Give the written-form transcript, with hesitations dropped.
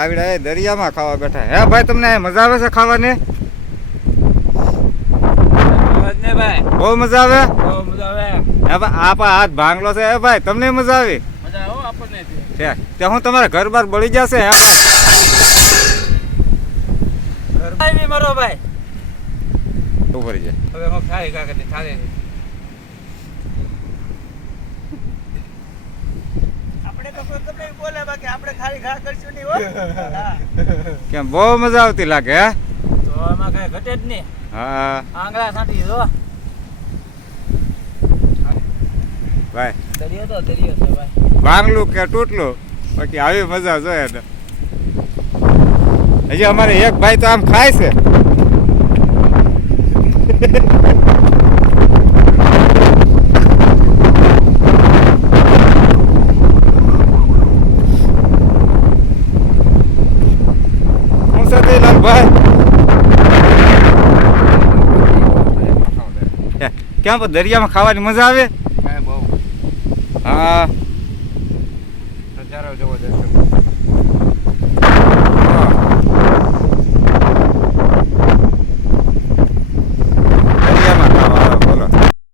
આવડે દરિયામાં ખાવા બેઠા હે ભાઈ, તમને મજા આવે છે ખાવાની? બહુ મજા આવે. હાથ ભાંગલો છે ભાઈ, તમને મજા આવી? ત્યાં હું તમારા ઘર બાર બળી જશે મારો ભાઈ ભરી જાય. હવે હું ખાઈ કાકા થાળે આપણે તો કોઈ ગમે બોલે, બાકી આપણે ખાલી ઘા કરશું નહીં હો. કેમ બહુ મજા આવતી લાગે હે? તો આમાં કઈ ઘટે જ નહીં. હા આંગળા સાંટી દો ભાઈ, દરિયો તો દરિયો છે ભાઈ. ભાંગલું કે તૂટલું, બાકી આવી મજા જોઈએ ને. હજી અમારે એક ભાઈ તો આમ ખાય છે. હું સાથે લાલભાઈ કેમ દરિયામાં ખાવાની મજા આવે? હા